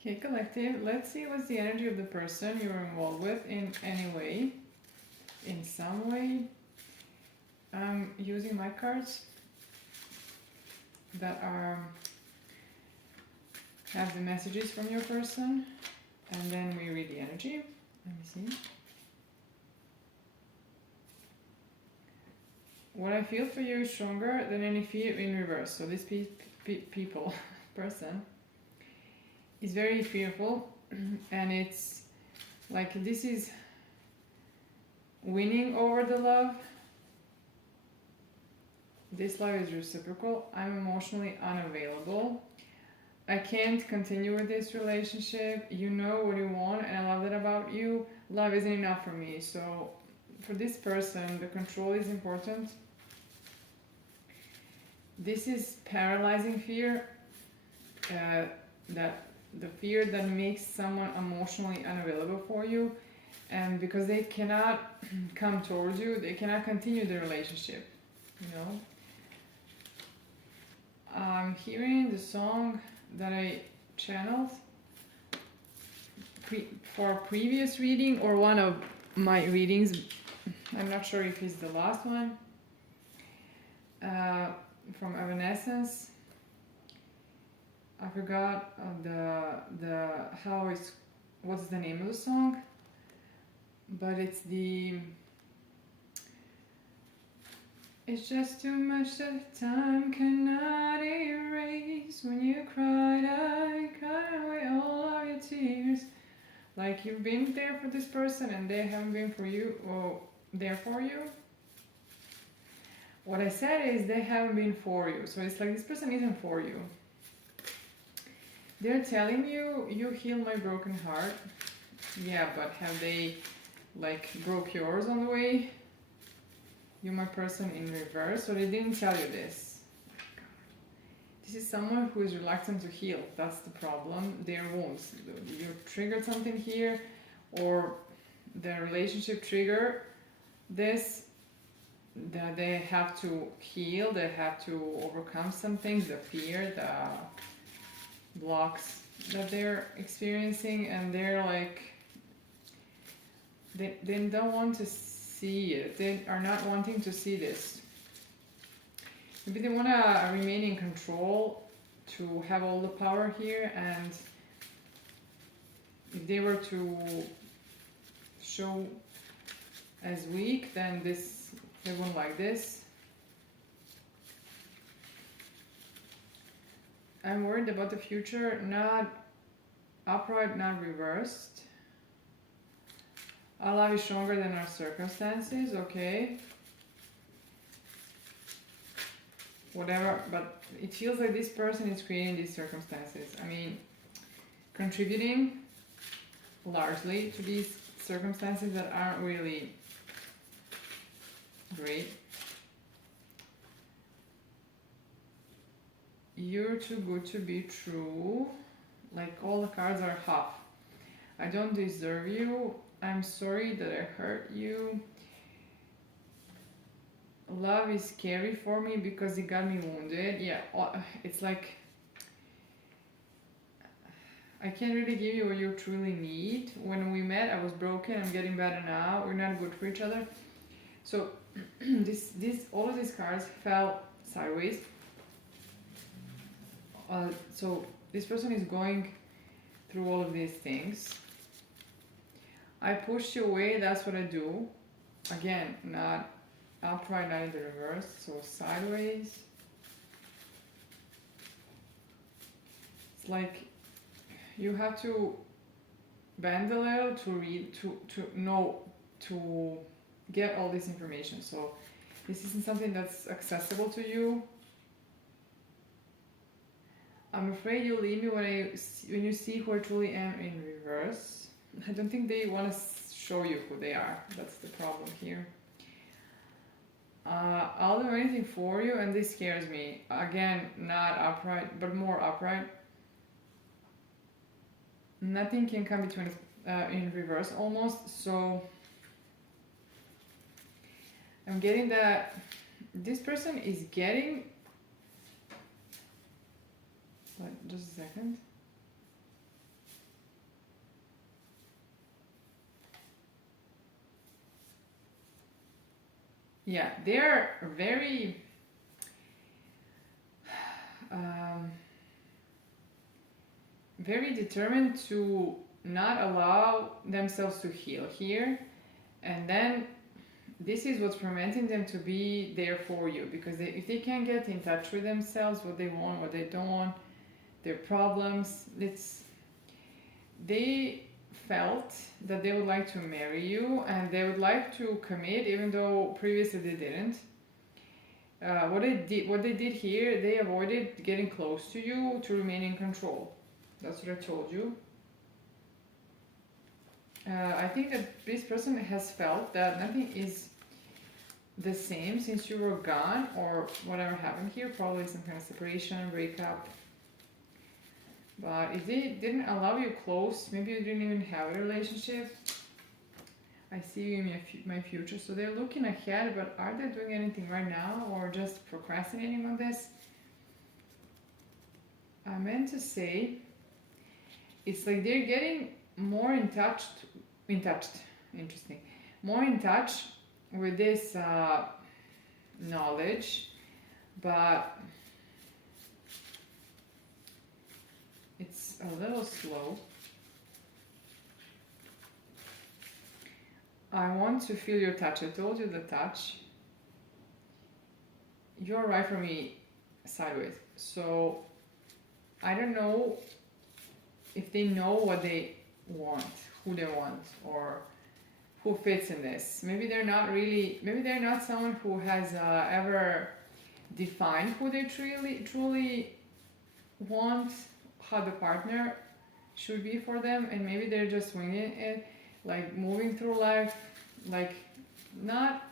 Okay, collective. Let's see what's the energy of the person you're involved with in any way, in some way. I'm using my cards that have the messages from your person, and then we read the energy. Let me see. What I feel for you is stronger than any fear in reverse. So this people, person, is very fearful, and it's like this is winning over the love. This love is reciprocal. I'm emotionally unavailable. I can't continue with this relationship. You know what you want, and I love that about you. Love isn't enough for me. So for this person, the control is important. This is paralyzing fear, that the fear that makes someone emotionally unavailable for you, and because they cannot come towards you, they cannot continue the relationship, you know. I'm hearing the song that I channeled for a previous reading or one of my readings. I'm not sure if it's the last one. From Evanescence. I forgot what's the name of the song, but it's just too much that time cannot erase. When you cried, I cut away all of your tears. Like you've been there for this person and they haven't been for you or there for you. What I said is they haven't been for you. So it's like this person isn't for you. They're telling you, you heal my broken heart. Yeah, but have they like broke yours on the way? You're my person in reverse. So they didn't tell you this. This is someone who is reluctant to heal. That's the problem. Their wounds. You triggered something here, or the relationship trigger this. That they have to heal, they have to overcome some things, the fear, the blocks that they're experiencing, and they're like, they don't want to see it, they are not wanting to see this. Maybe they want to remain in control, to have all the power here, and if they were to show as weak, then they won't like this. I'm worried about the future, not upright, not reversed. Our love is stronger than our circumstances, okay. Whatever, but it feels like this person is creating these circumstances. I mean, contributing largely to these circumstances that aren't really great. You're too good to be true. Like all the cards are half. I don't deserve you. I'm sorry that I hurt you. Love is scary for me because it got me wounded. Yeah, it's like I can't really give you what you truly need. When we met, I was broken. I'm getting better now. We're not good for each other. So all of these cards fell sideways. So this person is going through all of these things. I pushed you away, that's what I do. Again, not upright, not in the reverse, so sideways. It's like you have to bend a little to read, to know, to get all this information. So this isn't something that's accessible to you. I'm afraid you'll leave me when you see who I truly am in reverse. I don't think they want to show you who they are. That's the problem here. I'll do anything for you, and this scares me. Again, not upright, but more upright. Nothing can come between us in reverse almost. So I'm getting that this person is getting. Just a second. Yeah, they're very um, very determined to not allow themselves to heal here, and then this is what's preventing them to be there for you, because if they can't get in touch with themselves, what they want, what they don't want, their problems, they felt that they would like to marry you and they would like to commit even though previously they didn't. What they did here, they avoided getting close to you to remain in control. That's what I told you. I think that this person has felt that nothing is the same since you were gone, or whatever happened here, probably some kind of separation, breakup. But if they didn't allow you close, maybe you didn't even have a relationship. I see you in my future. So they're looking ahead, but are they doing anything right now or just procrastinating on this? I meant to say, it's like they're getting more more in touch with this knowledge, but it's a little slow. I want to feel your touch. I told you the touch. You're right for me sideways. So I don't know if they know what they want, who they want, or who fits in this. Maybe they're not someone who has ever defined who they truly want, how the partner should be for them, and maybe they're just winging it, like moving through life, like not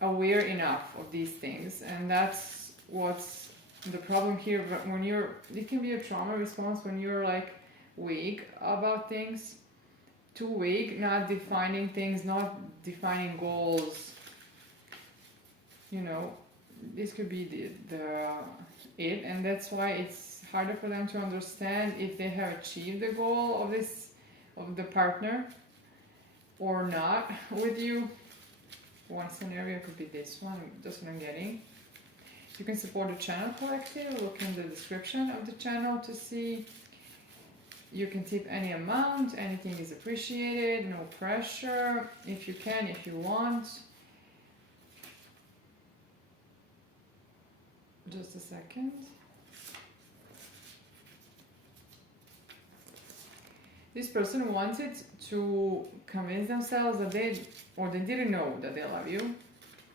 aware enough of these things. And that's what's the problem here. But when it can be a trauma response when you're like vague about things, too vague, not defining things, not defining goals. This could be it, and that's why it's harder for them to understand if they have achieved the goal of the partner or not with you. One scenario could be this one, that's what I'm getting. You can support the channel collective. Look in the description of the channel to see. You can tip any amount, anything is appreciated, no pressure. If you can, if you want. Just a second. This person wanted to convince themselves that they didn't know that they love you,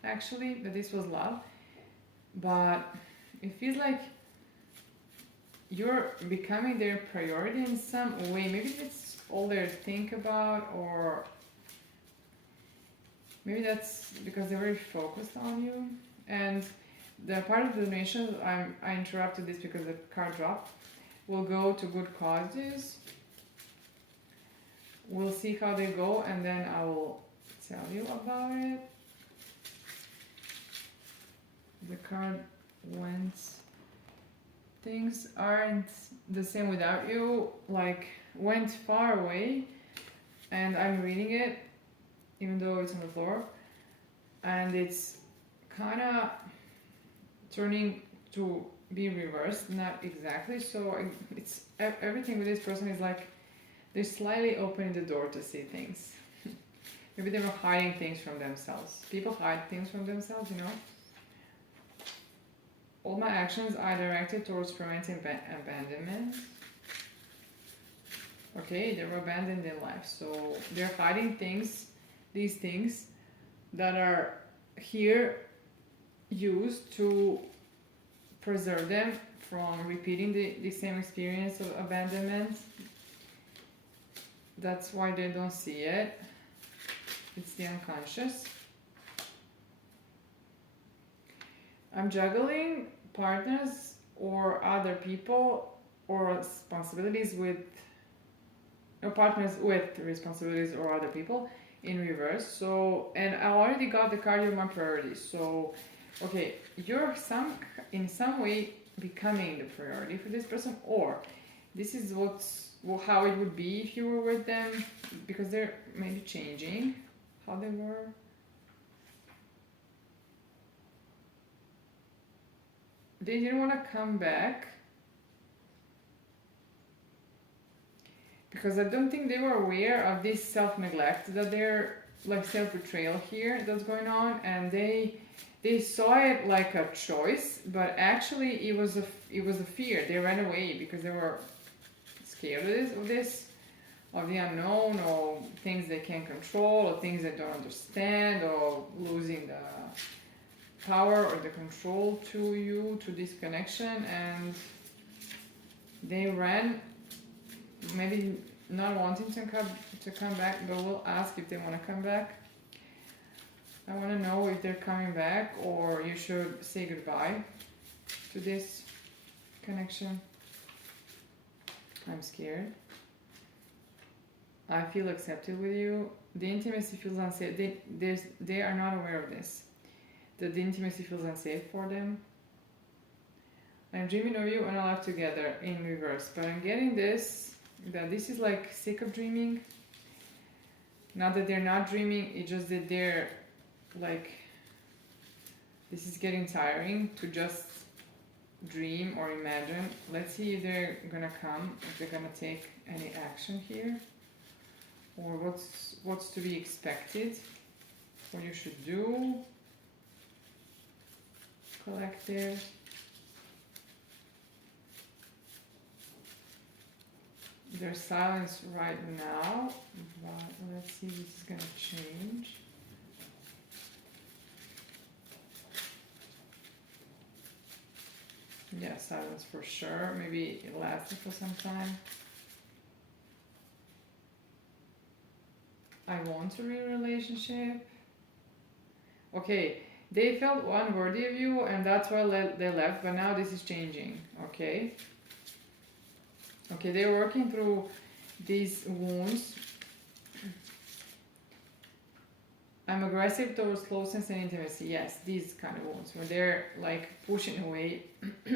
actually, that this was love. But it feels like you're becoming their priority in some way. Maybe that's all they think about, or maybe that's because they're very focused on you. And the part of the donation, I interrupted this because the card dropped, will go to good causes. We'll see how they go, and then I will tell you about it. The card went, things aren't the same without you, like went far away, and I'm reading it even though it's on the floor, and it's kind of turning to be reversed, not exactly. So it's everything with this person is like they're slightly opening the door to see things. Maybe they were hiding things from themselves. People hide things from themselves, All my actions are directed towards preventing abandonment. Okay, they were abandoned in life. So they're hiding these things that are here used to preserve them from repeating the same experience of abandonment. That's why they don't see it. It's the unconscious. I'm juggling partners or other people or responsibilities partners with responsibilities or other people in reverse. So, and I already got the card of my priorities. So, okay, you're in some way becoming the priority for this person, or this is how it would be if you were with them, because they're maybe changing how they were. they didn't want to come back because I don't think they were aware of this self-neglect, that they're like self-betrayal here that's going on, and they saw it like a choice, but actually it was a fear. They ran away because they were scared of the unknown, or things they can't control, or things they don't understand, or losing the power or the control to this connection, and they ran, maybe not wanting to come back, but we'll ask if they want to come back. I want to know if they're coming back, or you should say goodbye to this connection. I'm scared. I feel accepted with you. The intimacy feels unsafe. They are not aware of this. That the intimacy feels unsafe for them. I'm dreaming of you and our life together in reverse. But I'm getting this, that this is like sick of dreaming. Not that they're not dreaming, it's just that they're like, this is getting tiring to just dream or imagine. Let's see if they're gonna come, if they're gonna take any action here, or what's to be expected, what you should do. Collective. There's silence right now, but let's see if this is gonna change. Yeah, silence for sure. Maybe it lasted for some time. I want a real relationship. Okay, they felt unworthy of you, and that's why they left, but now this is changing, okay? Okay, they're working through these wounds. I'm aggressive towards closeness and intimacy. Yes, these kind of wounds, where they're like pushing away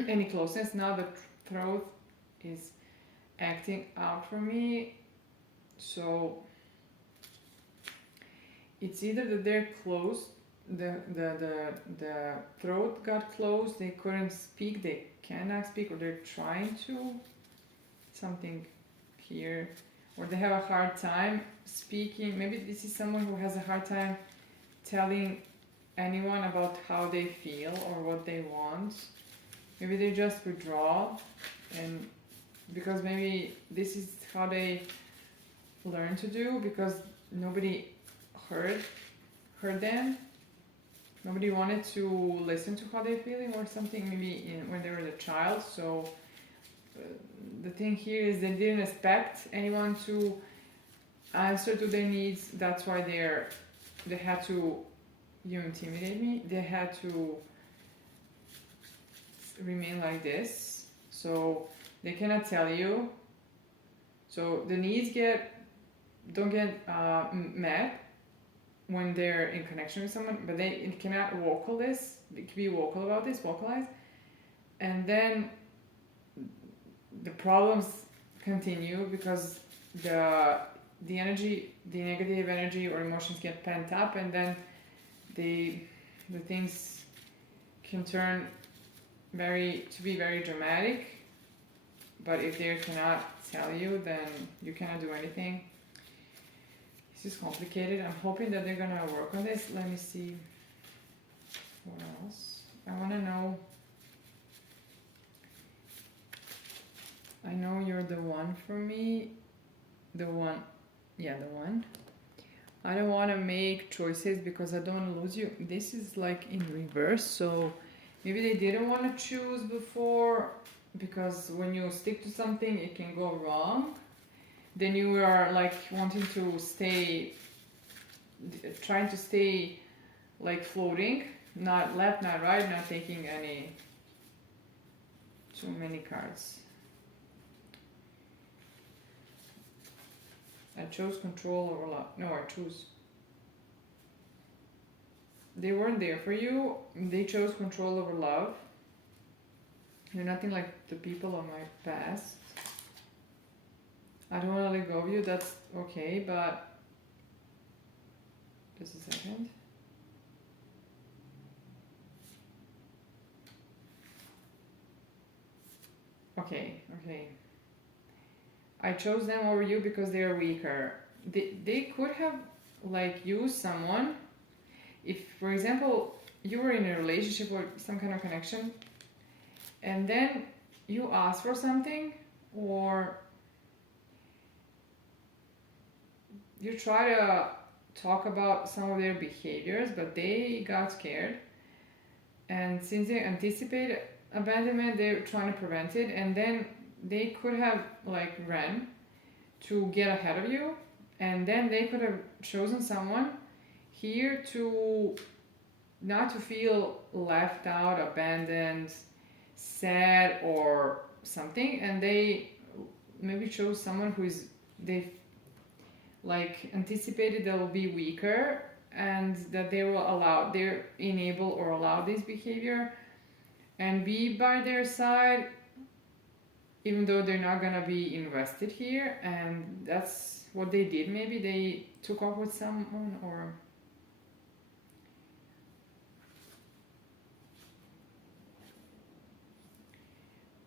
any closeness. Now the throat is acting out for me. So it's either that they're closed, the throat got closed, they couldn't speak, they cannot speak, or they're trying to, something here, or they have a hard time speaking. Maybe this is someone who has a hard time telling anyone about how they feel or what they want. Maybe they just withdraw, and because maybe this is how they learn to do, because nobody heard them. Nobody wanted to listen to how they're feeling or something, maybe when they were a child. So the thing here is they didn't expect anyone to answer to their needs. That's why they had to, you intimidate me, they had to remain like this. So they cannot tell you. So the needs don't get met when they're in connection with someone, but they cannot be vocal about this, vocalize. And then the problems continue because the energy, the negative energy or emotions get pent up, and then the things can turn to be very dramatic. But if they cannot tell you, then you cannot do anything. This is complicated. I'm hoping that they're gonna work on this. Let me see what else. I want to know. I know you're the one for me. The one. Yeah, the one. I don't want to make choices because I don't want to lose you. This is like in reverse. So maybe they didn't want to choose before, because when you stick to something, it can go wrong. Then you are like wanting to trying to stay like floating, not left, not right, not taking too many cards. I chose control over love. No, I choose. They weren't there for you. They chose control over love. You're nothing like the people of my past. I don't want to let go of you. That's okay, but just a second. Okay, okay. I chose them over you because they are weaker. They could have like used someone if, for example, you were in a relationship or some kind of connection, and then you ask for something, or you try to talk about some of their behaviors, but they got scared, and since they anticipate abandonment, they're trying to prevent it, and then they could have like ran to get ahead of you, and then they could have chosen someone here to not to feel left out, abandoned, sad, or something, and they maybe chose someone who is they like anticipated they will be weaker and that they will allow they're enable or allow this behavior and be by their side even though they're not gonna be invested here, and that's what they did. Maybe they took off with someone, or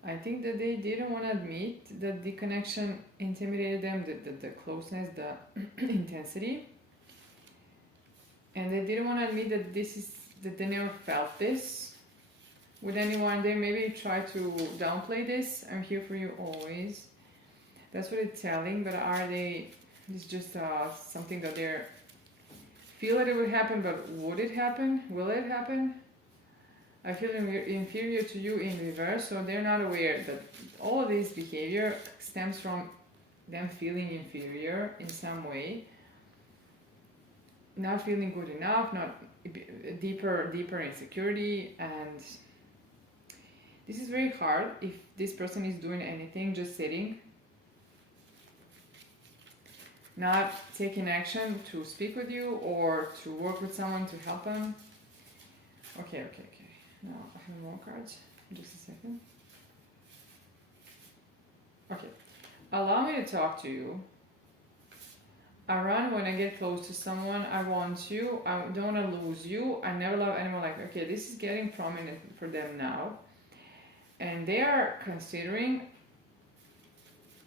I think that they didn't want to admit that the connection intimidated them, the closeness, the intensity, and they didn't want to admit that this is that they never felt this with anyone. They maybe try to downplay this. I'm here for you always. That's what it's telling. But are they? It's just something that they feel that it would happen. But would it happen? Will it happen? I feel inferior to you in reverse, so they're not aware that all of this behavior stems from them feeling inferior in some way, not feeling good enough, not deeper insecurity, and this is very hard if this person is doing anything, just sitting, not taking action to speak with you or to work with someone to help them. Okay. Now I have more cards. Just a second. Okay. Allow me to talk to you. I run when I get close to someone. I want you. I don't want to lose you. I never love anyone like, okay, this is getting prominent for them now. And they are considering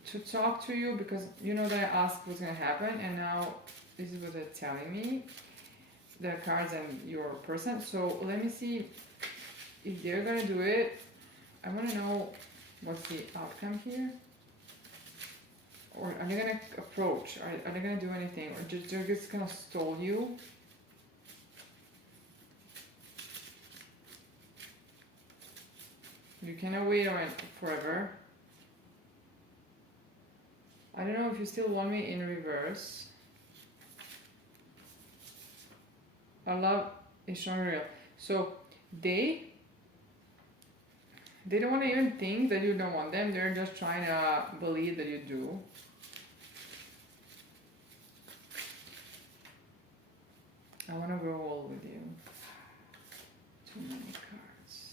to talk to you because you know that I asked what's going to happen, and now this is what they're telling me. The cards and your person. So let me see if they're gonna do it. I want to know what's the outcome here. Or are they gonna approach? Are they gonna do anything? Or they're just gonna stall you? You cannot wait around forever. I don't know if you still want me in reverse. I love is showing real. So they don't want to even think that you don't want them. They're just trying to believe that you do. I want to go all with you. Too many cards.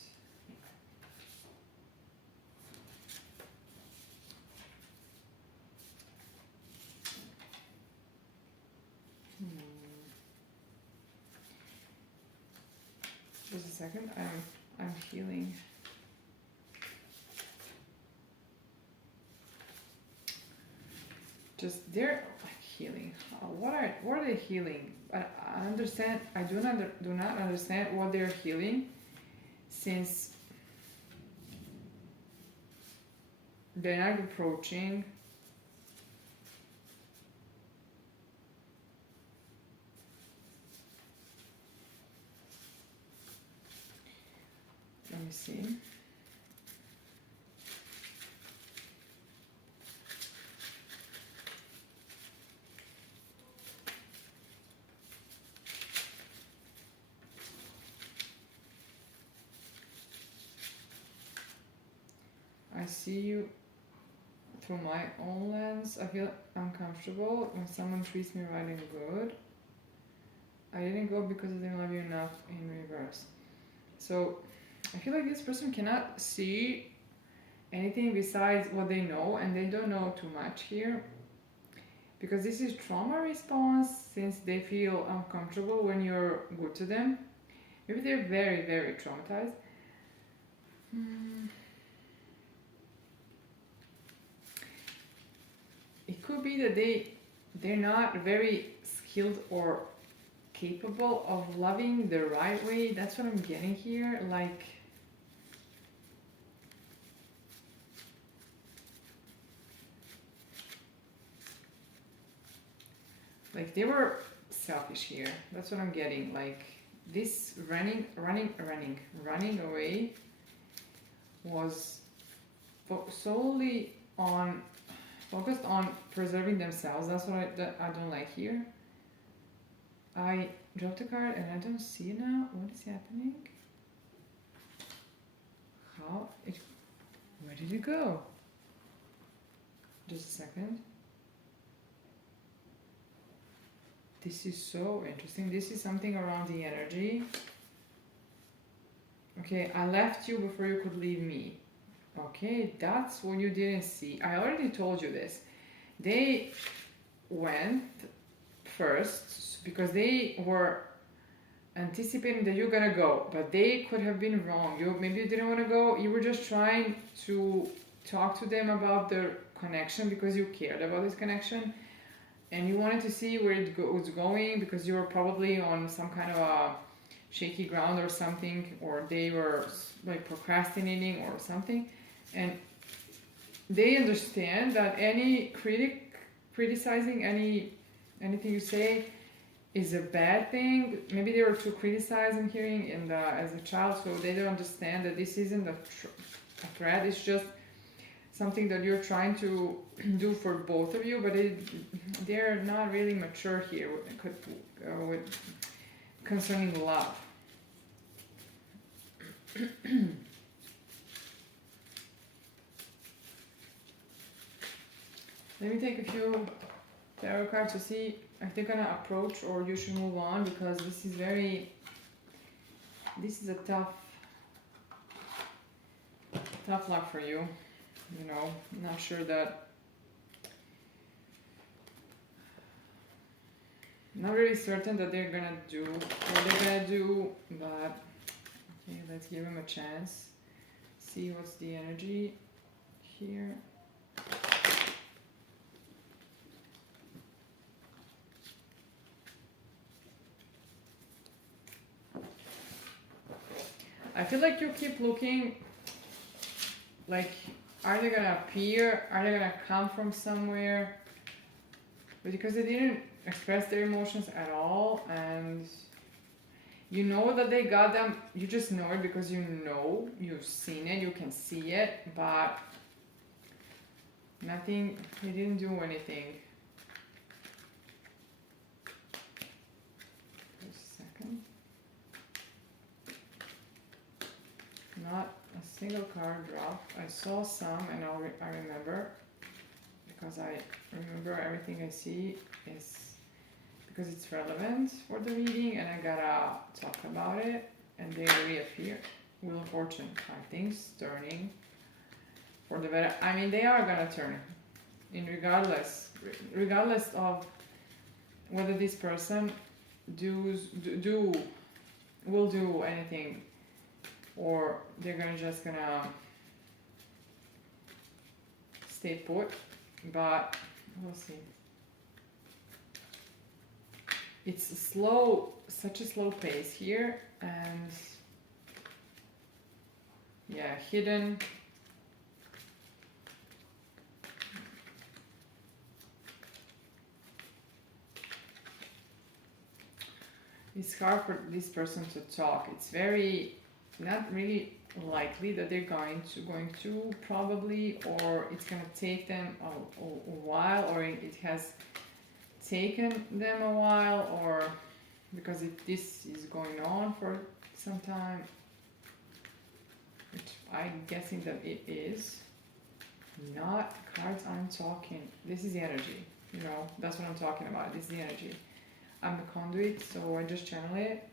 Just a second. I'm healing. Just they're like healing. What are they healing? I understand. I do not understand what they're healing, since they're not approaching. Let me see. I see you through my own lens. I feel uncomfortable when someone treats me right and good. I didn't go because I didn't love you enough in reverse. So I feel like this person cannot see anything besides what they know, and they don't know too much here. Because this is trauma response, since they feel uncomfortable when you're good to them. Maybe they're very, very traumatized. be that they're not very skilled or capable of loving the right way. That's what I'm getting here. Like they were selfish here. That's what I'm getting. Like this running away was solely focused on preserving themselves. That's what I don't like here. I dropped a card and I don't see it now. What is happening? Where did it go? Just a second. This is so interesting. This is something around the energy. Okay, I left you before you could leave me. Okay, that's what you didn't see. I already told you this. They went first because they were anticipating that you're gonna go, but they could have been wrong. Maybe you didn't want to go. You were just trying to talk to them about their connection because you cared about this connection. And you wanted to see where it was going because you were probably on some kind of a shaky ground or something, or they were like procrastinating or something. And they understand that any criticizing anything you say is a bad thing. Maybe they were too criticizing hearing as a child, so they don't understand that this isn't a threat. It's just something that you're trying to do for both of you, but they're not really mature here with concerning love. Let me take a few tarot cards to see if they're gonna approach or you should move on, because this is a tough luck for you. You know, I'm not sure that, not really certain that they're gonna do what they're gonna do, but okay, let's give them a chance. See what's the energy here. I feel like you keep looking, like, are they gonna appear? Are they gonna come from somewhere? But because they didn't express their emotions at all, and you know that they got them, you just know it because you know, you've seen it, you can see it, but nothing, they didn't do anything. Just a second. Not a single card dropped. I saw some and I remember, because I remember everything I see is because it's relevant for the reading and I gotta talk about it, and they reappear. Wheel of Fortune, 5 things turning for the better. I mean, they are gonna turn, regardless of whether this person will do anything, or they're gonna stay put, but we'll see. It's such a slow pace here, and yeah, hidden. It's hard for this person to talk. It's very not really likely that they're going to probably, or it's going to take them a while, or it has taken them a while, or because if this is going on for some time, which I'm guessing that it is. Not cards I'm talking. This is the energy, you know, that's what I'm talking about. This is the energy. I'm the conduit, so I just channel it.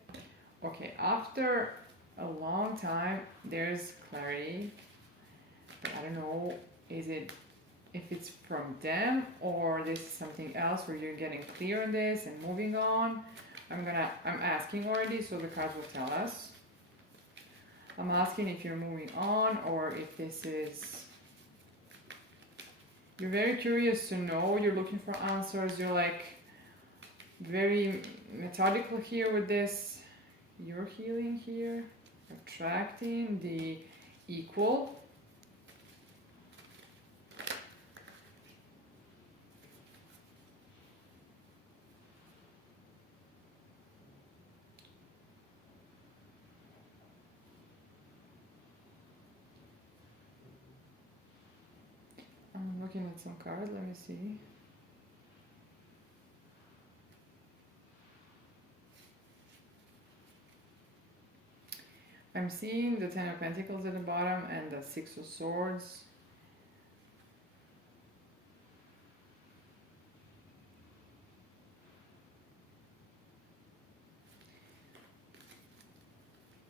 Okay, after a long time, there's clarity, but I don't know, if it's from them or this is something else where you're getting clear on this and moving on. I'm asking already, so the cards will tell us. I'm asking if you're moving on or if this is You're very curious to know, you're looking for answers, you're like very methodical here with this. You're healing here, attracting the equal. I'm looking at some cards, let me see. I'm seeing the Ten of Pentacles at the bottom and the Six of Swords.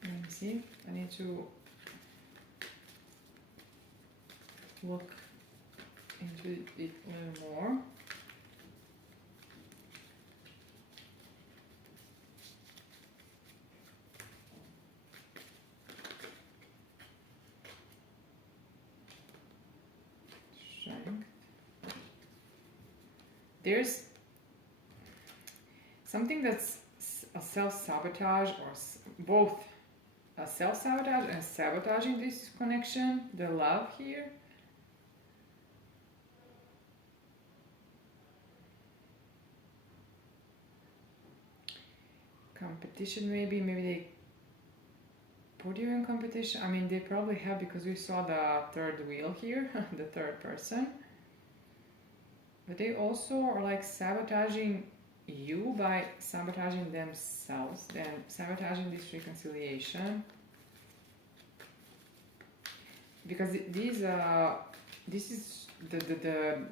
Let me see, I need to look into it a little more. Strength. There's something that's a self-sabotage, or both a self-sabotage and sabotaging this connection, the love here. Competition, maybe they put you in competition. I mean, they probably have, because we saw the third wheel here, the third person. But they also are like sabotaging you by sabotaging themselves, then sabotaging this reconciliation. Because this is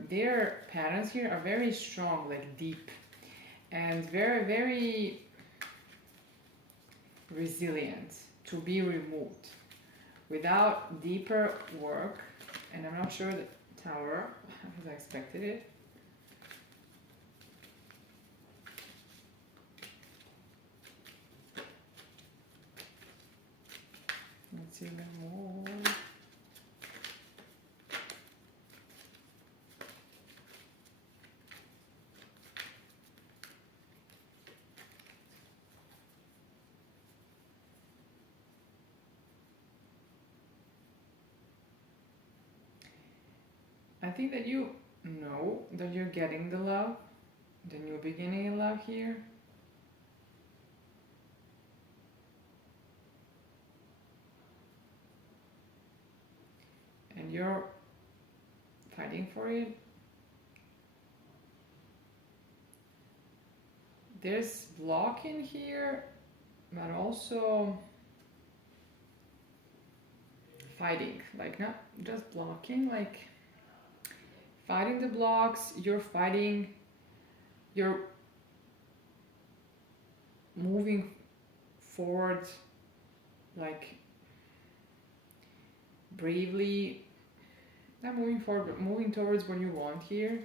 their patterns here are very strong, like deep, and very, very resilient to be removed without deeper work. And I'm not sure the Tower, as I expected it. Let's see a bit more. I think that you know that you're getting the love, the new beginning in love here. And you're fighting for it. There's blocking here, but also fighting, like not just blocking, like fighting the blocks. You're fighting, you're moving forward, like bravely, not moving forward, but moving towards what you want here.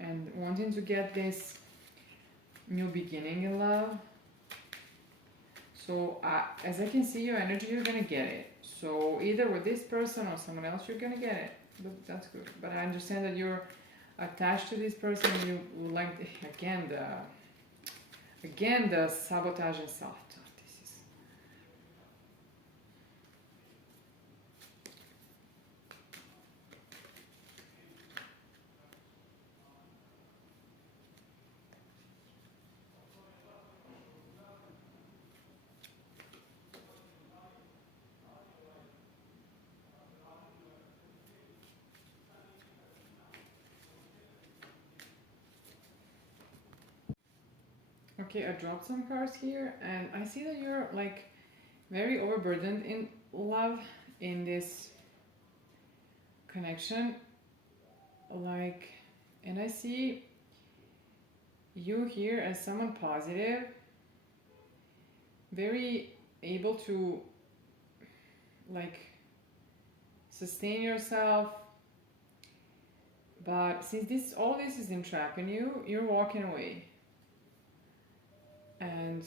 And wanting to get this new beginning in love. So as I can see your energy, you're gonna get it. So either with this person or someone else, you're gonna get it. But that's good. But I understand that you're attached to this person. You would like again the sabotage and self. This is okay. I dropped some cards here, and I see that you're like very overburdened in love in this connection. Like, and I see you here as someone positive, very able to like sustain yourself. But since all this is entrapping you, you're walking away. And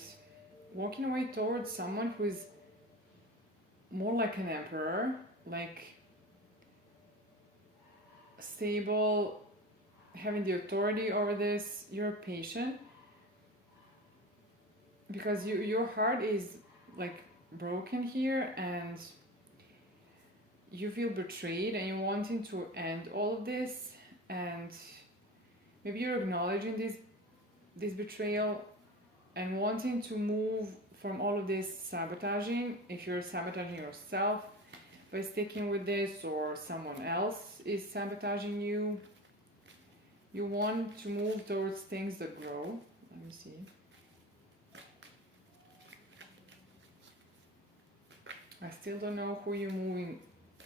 walking away towards someone who is more like an emperor, like stable, having the authority over this. You're patient because your heart is like broken here, and you feel betrayed and you're wanting to end all of this, and maybe you're acknowledging this betrayal and wanting to move from all of this sabotaging. If you're sabotaging yourself by sticking with this, or someone else is sabotaging you, you want to move towards things that grow. Let me see. I still don't know who you're moving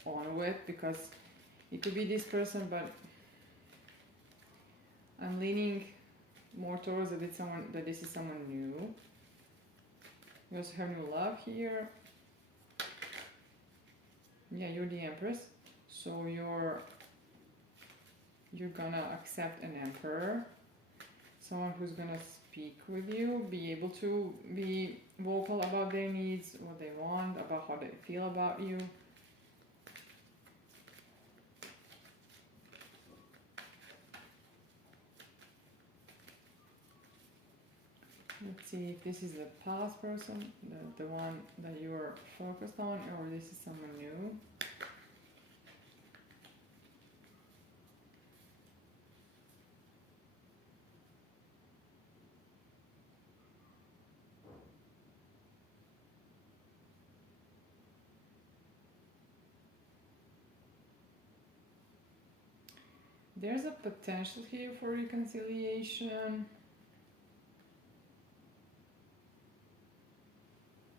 on with, because it could be this person, but I'm leaning more towards that this is someone new. You also have new love here. Yeah, you're the Empress, so you're gonna accept an emperor, someone who's gonna speak with you, be able to be vocal about their needs, what they want, about how they feel about you. Let's see if this is the past person, the one that you're focused on, or this is someone new. There's a potential here for reconciliation.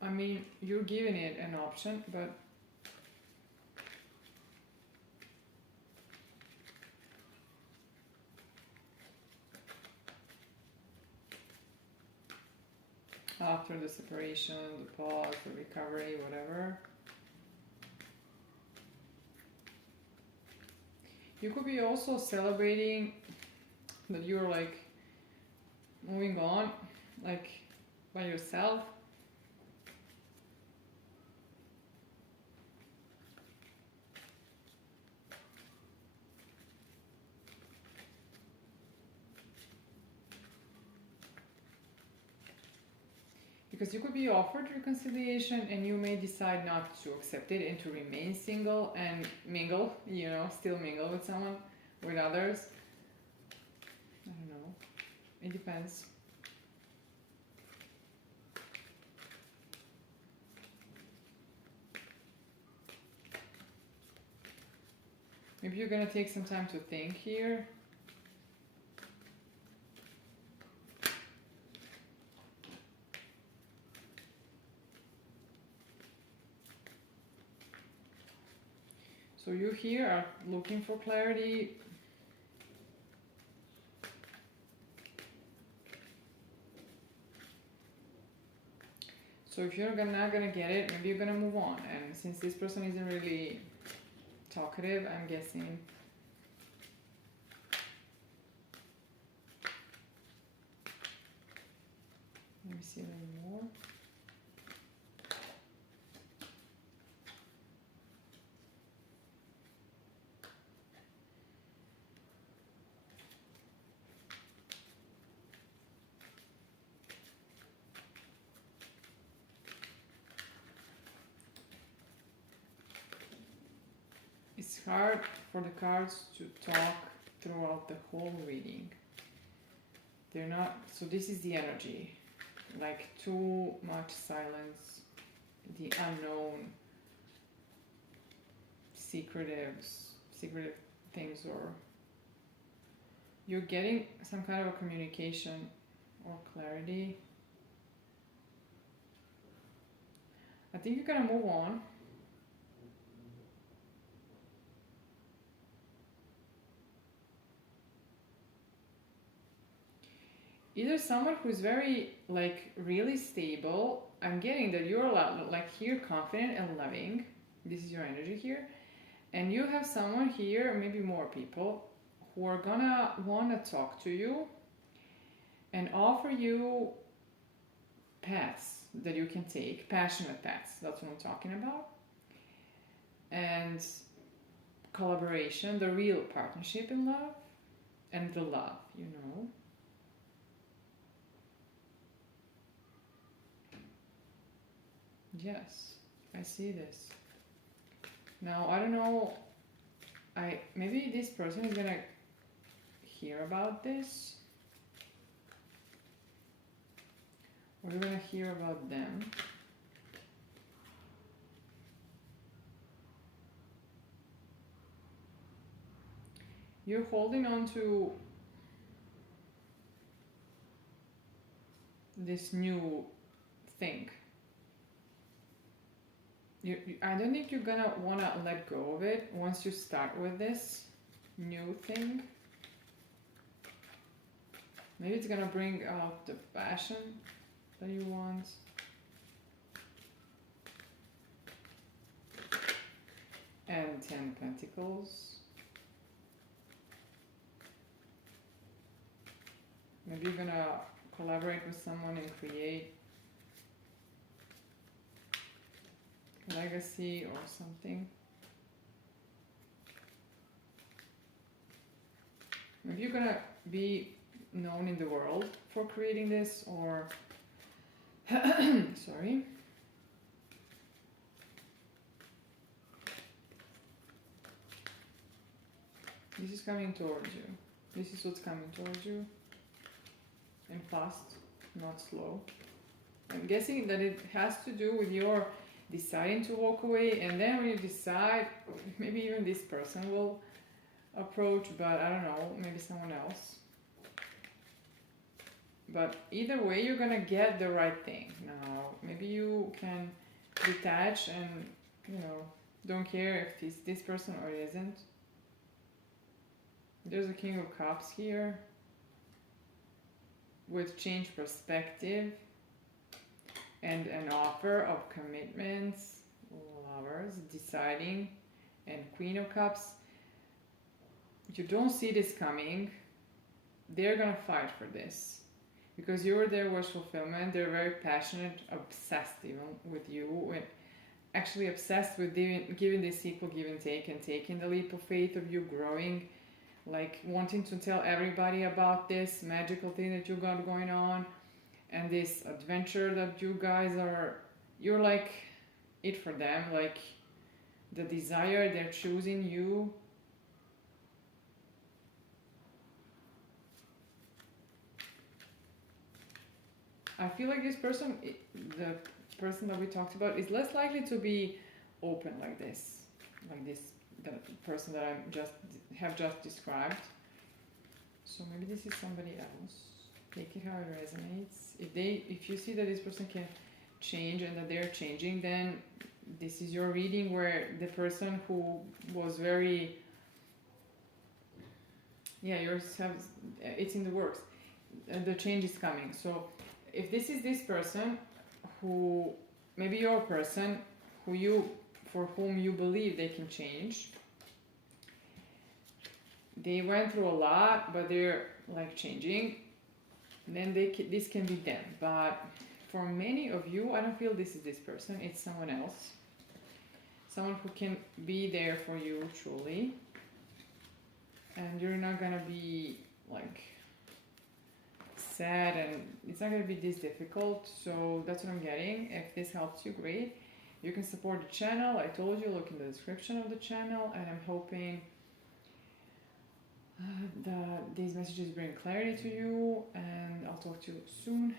I mean, you're giving it an option, but after the separation, the pause, the recovery, whatever, you could be also celebrating that you're like moving on, like by yourself. Because you could be offered reconciliation and you may decide not to accept it and to remain single and mingle, still mingle with someone, with others. I don't know. It depends. Maybe you're gonna take some time to think here. So you here are looking for clarity. So if you're not gonna get it, maybe you're gonna move on. And since this person isn't really talkative, I'm guessing let me see a little more. It's hard for the cards to talk throughout the whole reading. They're not, so this is the energy, like too much silence, the unknown, secretive things, or you're getting some kind of a communication or clarity. I think you're gonna move on. Either someone who's very, like, really stable. I'm getting that you're a lot, like, here, confident and loving. This is your energy here. And you have someone here, maybe more people, who are gonna wanna talk to you and offer you paths that you can take, passionate paths. That's what I'm talking about. and collaboration, the real partnership in love, and the love, you know. Yes, I see this. Now, I don't know, maybe this person is gonna hear about this, or you're gonna hear about them. You're holding on to this new thing. I don't think you're gonna wanna let go of it once you start with this new thing. Maybe it's gonna bring out the passion that you want. And 10 Pentacles. Maybe you're gonna collaborate with someone and create a legacy or something. Maybe you're gonna be known in the world for creating this, or sorry. This is coming towards you. This is what's coming towards you. And fast, not slow. I'm guessing that it has to do with your deciding to walk away, and then when you decide, maybe even this person will approach, but I don't know, maybe someone else. But either way, you're gonna get the right thing. Now, maybe you can detach and, you know, don't care if it's this person or it isn't. There's a King of Cups here with change perspective and an offer of commitments, Lovers, deciding, and Queen of Cups. You don't see this coming. They're gonna fight for this because you're their wish fulfillment. They're very passionate, obsessed even with you, and actually obsessed with giving this equal give and take, and taking the leap of faith of you growing, like wanting to tell everybody about this magical thing that you got going on and this adventure that you guys are. You're like it for them, like the desire, they're choosing you. I feel like this person, the person that we talked about, is less likely to be open like this, the person that have just described. So maybe this is somebody else. Take it how it resonates. If you see that this person can change and that they're changing, then this is your reading where the person who was very, it's in the works. The change is coming. So if this is this person who, maybe your person for whom you believe they can change, they went through a lot, but they're like changing, then this can be them. But for many of you, I don't feel this is this person, it's someone else. Someone who can be there for you truly. And you're not gonna be like sad, and it's not gonna be this difficult. So that's what I'm getting. If this helps you, great. You can support the channel. I told you, look in the description of the channel, and I'm hoping that these messages bring clarity to you, and I'll talk to you soon.